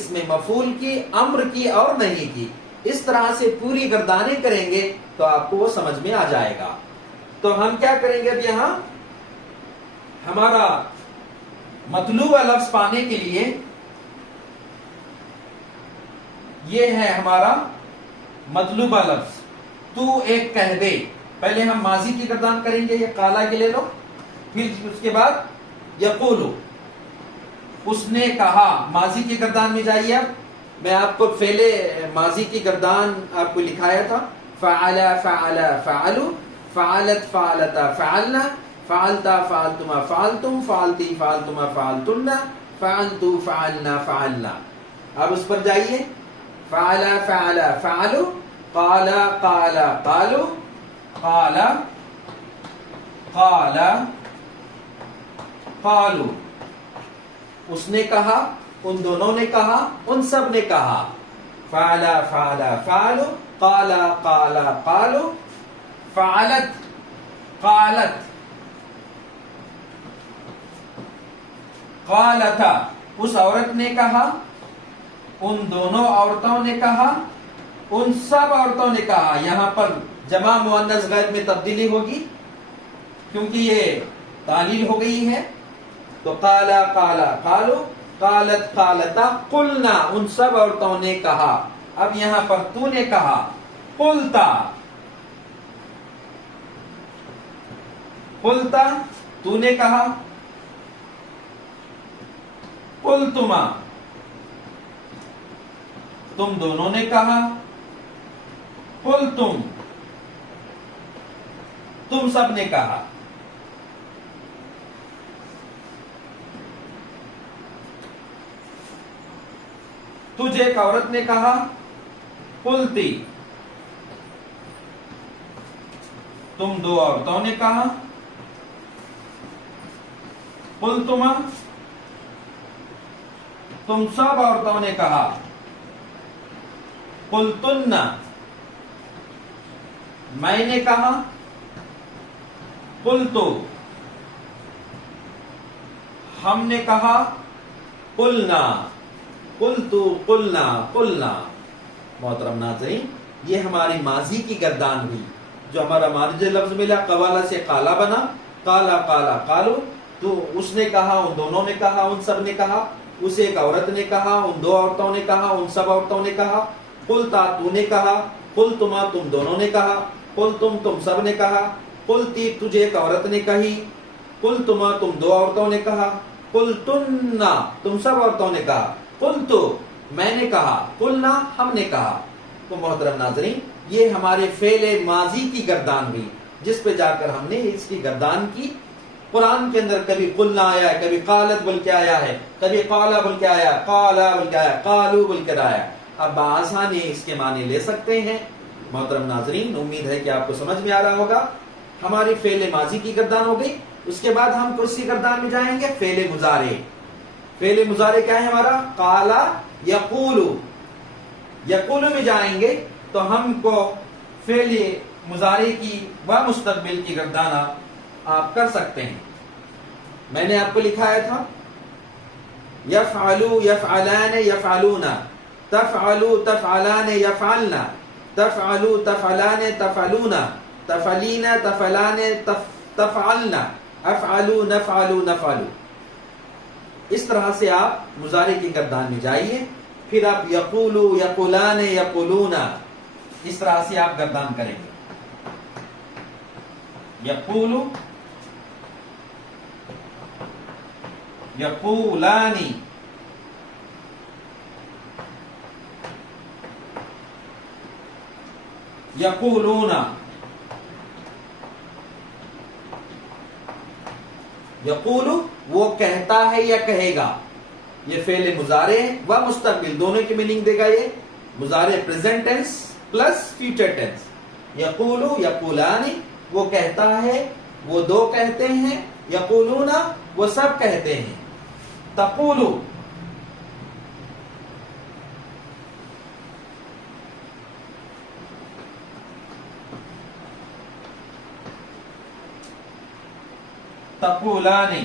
اس میں مفعول کی، امر کی اور نہیں کی، اس طرح سے پوری گردانیں کریں گے تو آپ کو وہ سمجھ میں آ جائے گا۔ تو ہم کیا کریں گے اب یہاں ہمارا مطلوبہ لفظ پانے کے لیے یہ ہے ہمارا مطلوبہ لفظ، تو ایک کہہ دے۔ پہلے ہم ماضی کی گردان کریں گے، یہ قالا کے لے لو، پھر اس کے بعد یقولو، اس نے کہا، ماضی کی گردان میں جائیے۔ اب میں آپ کو فعل ماضی کی گردان آپ کو لکھایا تھا، فعل فعل فعلوا، فعلت فعلتا فعلنا، فعلتا فعلتما فعلتم، فعلتی فعلتما فعلتن، فعلتو فعلنا فعلنا۔ اب اس پر جائیے، فعل فعل فعلوا، قال قال قالوا، قال قال قالوا، اس نے کہا، ان دونوں نے کہا، ان سب نے کہا۔ فعل فعل فعلوا، قال قال قالوا، فعلت قالت، قالتا، اس عورت نے کہا، ان دونوں عورتوں نے کہا، ان سب عورتوں نے کہا۔ یہاں پر جمع مؤنث غائب میں تبدیلی ہوگی کیونکہ یہ تعلیل ہو گئی ہے، تو قالا قالا قالوا، قالت قالتا، قلنا، ان سب عورتوں نے کہا۔ اب یہاں پر تو نے کہا، قلتا، قلتا، تو نے کہا، قلتما، تم دونوں نے کہا، قلتم، تم سب نے کہا۔ تجھے ایک عورت نے کہا، قلتی، تم دو عورتوں نے کہا، قلتما، تم سب عورتوں نے کہا، قلتن، میں نے کہا، قلتو، ہم نے کہا، قلنا، قلتو قلنا قلنا۔ محترم ناظرین، یہ ہماری ماضی کی گردان ہوئی، جو ہمارا ماضی لفظ ملا، قوالا سے قالا بنا، قالا قالا قالو، تو اس نے کہا، ان دونوں نے کہا، ان سب نے کہا، اس ایک عورت نے کہا، ان دو عورتوں نے کہا، ان سب عورتوں نے کہا، قلتا، تو نے کہا، قلتما، تم دونوں نے کہا، قلتم، تم سب نے کہا، قلتی، تجھے ایک عورت نے کہی، قلتما، تم دو عورتوں نے کہا، قلتن، تم سب عورتوں نے کہا، قلتو، میں نے کہا، قلنا، ہم نے کہا۔ تو محترم ناظرین، یہ ہمارے فعل ماضی کی گردان ہوئی، جس پہ جا کر ہم نے اس کی گردان کی۔ قرآن کے اندر کبھی قلنا آیا ہے، کبھی قالت بول کے آیا ہے، کبھی قالا بول کے آیا، قالا بول کے آیا، قالو بول کے آیا۔ اب بآسانی اس کے معنی لے سکتے ہیں۔ محترم ناظرین، امید ہے کہ آپ کو سمجھ میں آ رہا ہوگا۔ ہماری فعل ماضی کی گردان ہو گئی، اس کے بعد ہم کس کی گردان میں جائیں گے؟ فعل مضارع۔ فعل مضارع کیا ہے ہمارا؟ قالا یقولو۔ یقولو میں جائیں گے تو ہم کو فعل مضارع کی و مستقبل کی گردان آپ کر سکتے ہیں۔ میں نے آپ کو لکھایا تھا، یفعلو یفعلان یفعلون، تفعلو تفعلان یفعلن، تفعلو تفعلان تفعلون، تفعلین تفعلان تفعلن، افعلو نفعلو نفعلو۔ اس طرح سے آپ مضارع کی گردان میں جائیے، پھر آپ یقولو یقولان یقولون، اس طرح سے آپ گردان کریں گے۔ یقولو یقولانی، یقولون، یقولو وہ کہتا ہے یا کہے گا، یہ فعل مضارع و مستقبل دونوں کی میننگ دے گا۔ یہ مضارع present tense plus future tense. یقولو یقولانی، وہ کہتا ہے، وہ دو کہتے ہیں، یقولون وہ سب کہتے ہیں۔ تقولو تقولانی،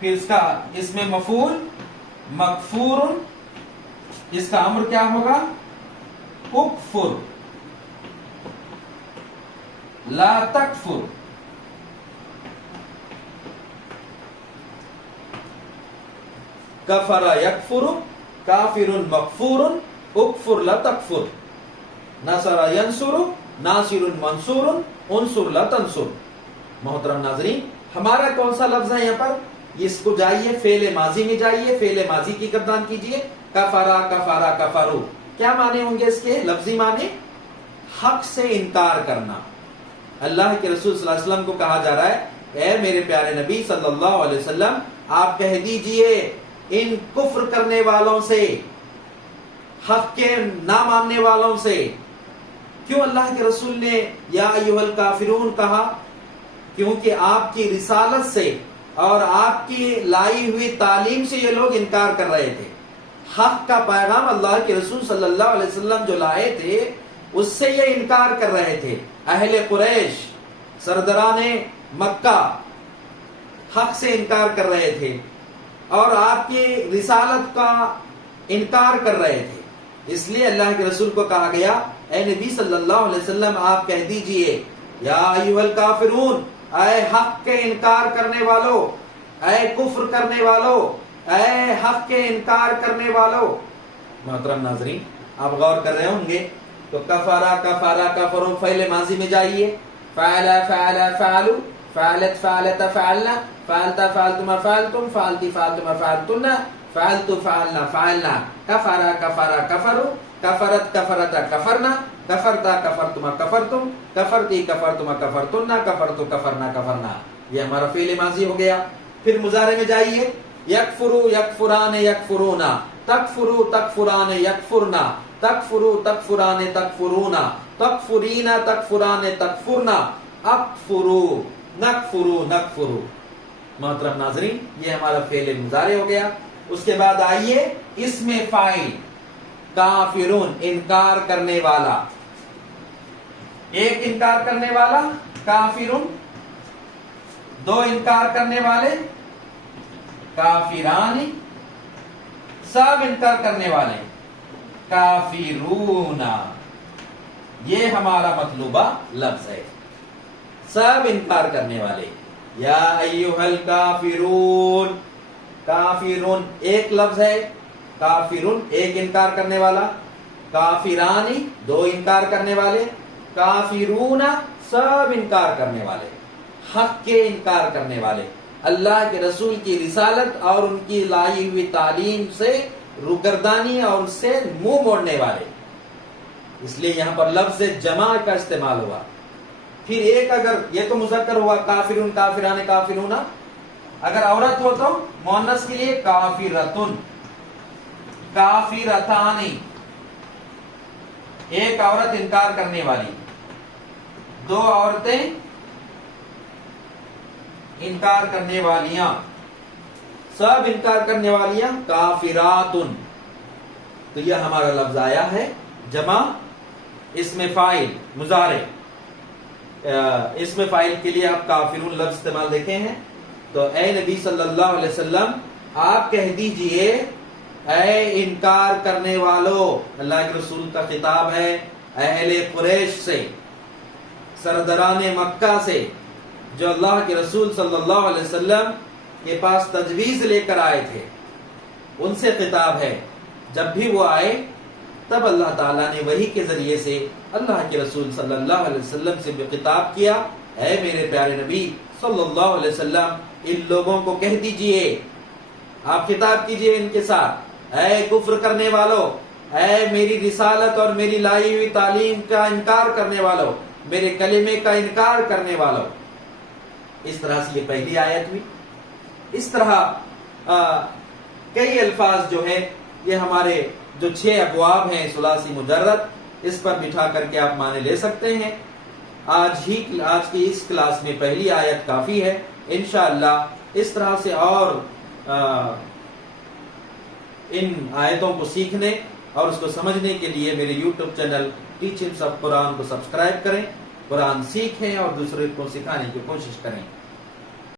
پھر اس کا اسم مفعول مغفور، اس کا امر کیا ہوگا؟ اکفر لا تکفر، کفر یکفر کافر مغفور اکفر لا تکفر، نصر ینصر ناصر منصور انصر لا تنصر۔ محترم ناظرین، ہمارا کون سا لفظ ہے یہاں پر؟ اس کو جائیے فعل ماضی میں جائیے، فعل ماضی کی گردان کیجئے، کفرا کفرا کفرو۔ کیا معنی ہوں گے اس کے لفظی معنی؟ حق سے انکار کرنا۔ اللہ کے رسول صلی اللہ علیہ وسلم کو کہا جا رہا ہے، اے میرے پیارے نبی صلی اللہ علیہ وسلم، آپ کہہ دیجئے ان کفر کرنے والوں سے، حق کے نہ ماننے والوں سے۔ کیوں اللہ کے رسول نے یا ایھا الکافرون کہا؟ کیونکہ آپ کی رسالت سے اور آپ کی لائی ہوئی تعلیم سے یہ لوگ انکار کر رہے تھے۔ حق کا پیغام اللہ کے رسول صلی اللہ علیہ وسلم جو لائے تھے اس سے یہ انکار کر رہے تھے۔ اہل قریش، سرداران مکہ حق سے انکار کر رہے تھے اور آپ کی رسالت کا انکار کر رہے تھے۔ اس لیے اللہ کے رسول کو کہا گیا، اے نبی صلی اللہ علیہ وسلم آپ کہہ دیجئے یا ایھا الکافرون، اے حق کے انکار کرنے والو، اے کفر کرنے والو، اے حق کے انکار کرنے والو۔ محترم ناظرین، آپ غور کر رہے ہوں گے تو کفارا کفارا کفرو فعل ماضی میں جائیے، فعل فعل فعلوا فعلت فعلت فعلنا فعلت فعلتم فعلتم فعلتی فعلتم فعلتن فعلت فعلنا فعلنا، کفارا کفارا کفروا کفرت کفرت کفرنا کفرتا کفرتما کفرتم کفرتی کفرتما کفرتن کفرتو کفرنا کفرنا۔ یہ ہمارا فعل ماضی ہو گیا۔ پھر مضارع میں جائیے، یکفرو یکفران یکفرونا تکفرو تکفران یکفرنا تکفرو تکفران تکفرونا تکفرین تکفران تکفرنا اکفرو نکفرو نکفرو۔ محترم ناظرین، یہ ہمارا فعل مضارع ہو گیا۔ اس کے بعد آئیے اسم فاعل، کافرون انکار کرنے والا۔ ایک انکار کرنے والا کافرون، دو انکار کرنے والے کافران، سب انکار کرنے والے کافرون۔ یہ ہمارا مطلوبہ لفظ ہے، سب انکار کرنے والے۔ یا ایھا الکافرون، کافرون ایک لفظ ہے، کافرون ایک انکار کرنے والا، کافرانی دو انکار کرنے والے، کافرون سب انکار کرنے والے، حق کے انکار کرنے والے، اللہ کے رسول کی رسالت اور ان کی لائی ہوئی تعلیم سے روگردانی اور اس سے منہ موڑنے والے۔ اس لیے یہاں پر لفظ جمع کا استعمال ہوا۔ پھر ایک، اگر یہ تو مذکر ہوا کافرون کافران کافرون، اگر عورت ہو تو مؤنث کے لیے کافرتن کافرتانی، ایک عورت انکار کرنے والی، دو عورتیں انکار کرنے والیاں، سب انکار کرنے والیاں کافراتن۔ تو یہ ہمارا لفظ آیا ہے جمع اسم فاعل مضارع۔ اسم فاعل کے لیے آپ کافرون لفظ استعمال دیکھے ہیں۔ تو اے نبی صلی اللہ علیہ وسلم آپ کہہ دیجئے اے انکار کرنے والو، اللہ کے رسول کا خطاب ہے اہل قریش سے، سرداران مکہ سے، جو اللہ کے رسول صلی اللہ علیہ وسلم کے پاس تجویز لے کر آئے تھے، ان سے خطاب ہے۔ جب بھی وہ آئے تب اللہ تعالیٰ نے وحی کے ذریعے سے اللہ کے رسول صلی اللہ علیہ وسلم سے بھی خطاب کیا، اے میرے پیارے نبی صلی اللہ علیہ وسلم ان لوگوں کو کہہ دیجئے، آپ خطاب کیجئے ان کے ساتھ، اے کفر کرنے والو، اے میری رسالت اور میری لائی ہوئی تعلیم کا انکار کرنے والو، میرے کلمے کا انکار کرنے والو۔ اس طرح سے یہ پہلی آیت ہوئی۔ اس طرح کئی الفاظ جو ہیں یہ ہمارے جو 6 ابواب ہیں ثلاثی مجرد، اس پر بٹھا کر کے آپ معنی لے سکتے ہیں۔ آج کی اس کلاس میں پہلی آیت کافی ہے۔ انشاءاللہ اس طرح سے اور ان آیتوں کو سیکھنے اور اس کو سمجھنے کے لیے میرے یوٹیوب چینل ٹیچنگز آف قرآن کو سبسکرائب کریں، قرآن سیکھیں اور دوسرے کو سکھانے کی کوشش کریں۔